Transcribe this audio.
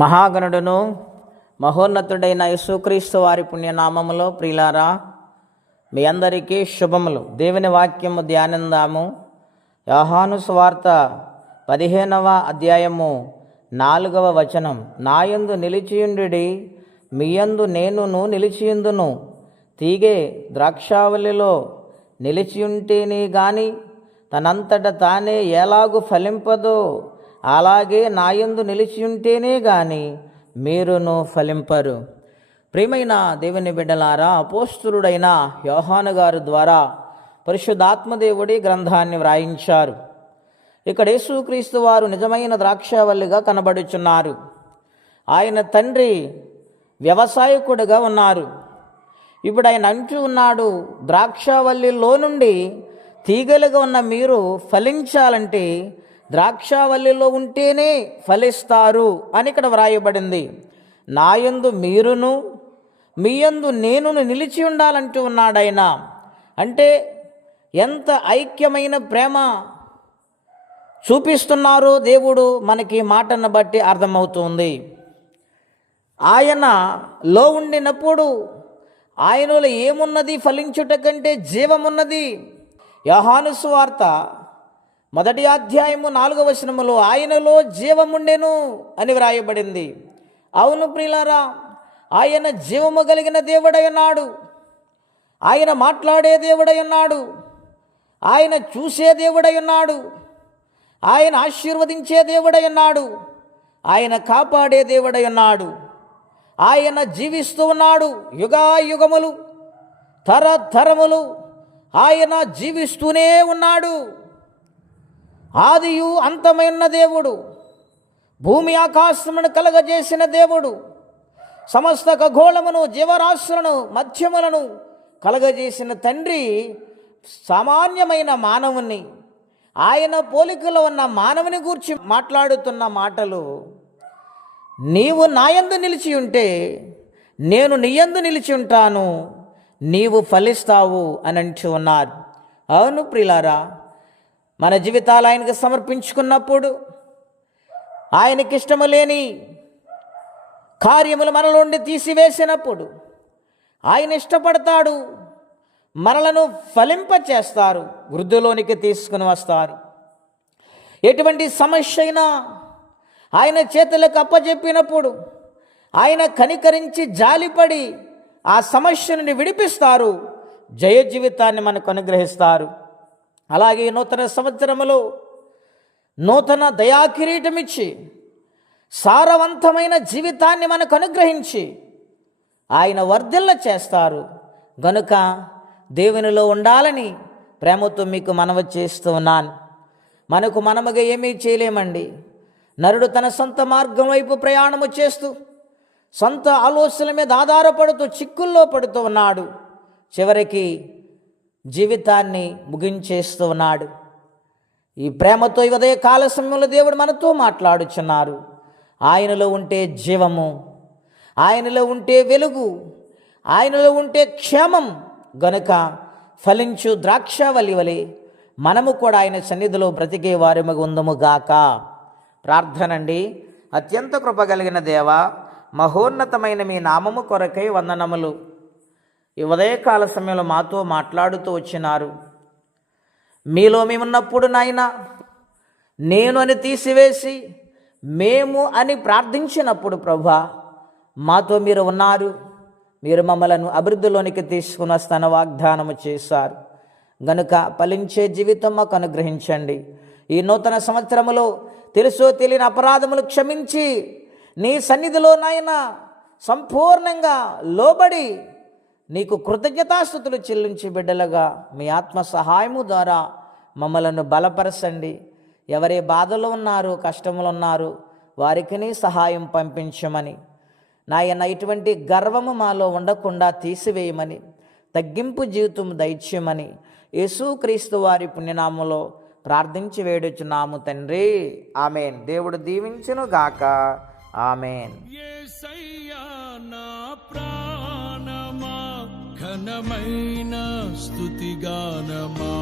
మహాగణుడును మహోన్నతుడైన యేసుక్రీస్తు వారి పుణ్యనామములో ప్రియులారా, మీ అందరికీ శుభములు. దేవుని వాక్యము ధ్యానిందాము. యోహాను సువార్త 15వ అధ్యాయము 4వ వచనం. నాయందు నిలిచియుండుడి, మీయందు నేనును నిలిచియుందును. తీగె ద్రాక్షావల్లిలో నిలిచియుంటేనే గాని తనంతట తానే ఎలాగు ఫలింపదో, అలాగే నాయందు నిలిచియుంటేనే గాని మీరును ఫలింపరు. ప్రియమైన దేవుని బిడ్డలారా, అపోస్తులుడైన యోహాను గారు ద్వారా పరిశుద్ధాత్మదేవుడి గ్రంథాన్ని వ్రాయించారు. ఇక్కడ యేసుక్రీస్తు వారు నిజమైన ద్రాక్షావల్లిగా కనబడుచున్నారు. ఆయన తండ్రి వ్యవసాయకుడిగా ఉన్నారు. ఇప్పుడు ఆయన అంటూ ఉన్నాడు, ద్రాక్షావల్లిలో నుండి తీగలుగా ఉన్న మీరు ఫలించాలంటే ద్రాక్షావల్లిలో ఉంటేనే ఫలిస్తారు అని ఇక్కడ వ్రాయబడింది. నాయందు మీరును మీయందు నేనును నిలిచి ఉండాలంటూ ఉన్నాడు ఆయన. అంటే ఎంత ఐక్యమైన ప్రేమ చూపిస్తున్నారో దేవుడు మనకి మాటను బట్టి అర్థమవుతుంది. ఆయనలో ఉండినప్పుడు ఆయనలో ఏమున్నది? ఫలించుట కంటే జీవమున్నది. యోహాను సువార్త 1వ అధ్యాయము 4వ వచనములో ఆయనలో జీవముండెను అని వ్రాయబడింది. అవును ప్రియులారా, ఆయన జీవము కలిగిన దేవుడై ఉన్నాడు. ఆయన మాట్లాడే దేవుడై ఉన్నాడు. ఆయన చూసే దేవుడై ఉన్నాడు. ఆయన ఆశీర్వదించే దేవుడై ఉన్నాడు. ఆయన కాపాడే దేవుడై ఉన్నాడు. ఆయన జీవిస్తూ ఉన్నాడు. యుగాయుగములు తరతరములు ఆయన జీవిస్తూనే ఉన్నాడు. ఆదియు అంతమైన దేవుడు, భూమి ఆకాశమును కలగజేసిన దేవుడు, సమస్త ఖగోళమును జీవరాశులను మధ్యములను కలగజేసిన తండ్రి సామాన్యమైన మానవుని, ఆయన పోలికలో ఉన్న మానవుని గూర్చి మాట్లాడుతున్న మాటలు, నీవు నాయందు నిలిచి ఉంటే నేను నీయందు నిలిచి ఉంటాను, నీవు ఫలిస్తావు అని అంటూ ఉన్నారు. అవును ప్రియులారా, మన జీవితాలు ఆయనకు సమర్పించుకున్నప్పుడు ఆయనకిష్టము లేని కార్యములు మనలో నుండి తీసివేసినప్పుడు ఆయన ఇష్టపడతాడు. మనలను ఫలింపచేస్తారు, వృద్ధిలోనికి తీసుకుని వస్తారు. ఎటువంటి సమస్య అయినా ఆయన చేతులకు అప్పచెప్పినప్పుడు ఆయన కనికరించి జాలిపడి ఆ సమస్య నుండి విడిపిస్తారు, జయ జీవితాన్ని మనకు అనుగ్రహిస్తారు. అలాగే నూతన సంవత్సరములో నూతన దయాకిరీటం ఇచ్చి సారవంతమైన జీవితాన్ని మనకు అనుగ్రహించి ఆయన వర్ధిల్ల చేస్తారు. గనుక దేవునిలో ఉండాలని ప్రేమతో మీకు మనవి చేస్తూ ఉన్నాను. మనకు మనముగా ఏమీ చేయలేమండి. నరుడు తన సొంత మార్గం వైపు ప్రయాణము చేస్తూ సొంత ఆలోచనల మీద ఆధారపడుతూ చిక్కుల్లో పడుతూ ఉన్నాడు. చివరికి జీవితాన్ని ముగించేస్తూ ఉన్నాడు. ఈ ప్రేమతో ఈ ఉదయ కాల సమయంలో దేవుడు మనతో మాట్లాడుచున్నారు. ఆయనలో ఉంటే జీవము, ఆయనలో ఉంటే వెలుగు, ఆయనలో ఉంటే క్షేమం. గనుక ఫలించు ద్రాక్షావల్లి వలె మనము కూడా ఆయన సన్నిధిలో బ్రతికే వారిమగు ఉందముగాక. ప్రార్థనండి. అత్యంత కృప కలిగిన దేవ, మహోన్నతమైన మీ నామము కొరకై వందనములు. ఈ ఉదయకాల సమయంలో మాతో మాట్లాడుతూ వచ్చినారు. మీలో మేమున్నప్పుడు నాయన నేను అని తీసివేసి మేము అని ప్రార్థించినప్పుడు ప్రభా మాతో మీరు ఉన్నారు. మీరు మమ్మలను అభివృద్ధిలోనికి తీసుకుని వస్తాన వాగ్దానము చేశారు. గనుక ఫలించే జీవితం మాకు అనుగ్రహించండి. ఈ నూతన సంవత్సరములో తెలుసో తెలియని అపరాధములు క్షమించి నీ సన్నిధిలో నాయన సంపూర్ణంగా లోబడి నీకు కృతజ్ఞతాస్తుతులు చెల్లించి బిడ్డలుగా మీ ఆత్మ సహాయము ద్వారా మమ్మలను బలపరచండి. ఎవరే బాధలు ఉన్నారు, కష్టములు ఉన్నారు, వారికి సహాయం పంపించమని నాయన, ఇటువంటి గర్వము మాలో ఉండకుండా తీసివేయమని, తగ్గింపు జీవితం దయచేయమని యేసుక్రీస్తు వారి పుణ్యనామములో ప్రార్థించి వేడుచున్నాము తండ్రి. ఆమెన్. దేవుడు దీవించును గాక. ఆమెన్. ఘనమైన స్తుతిగానమా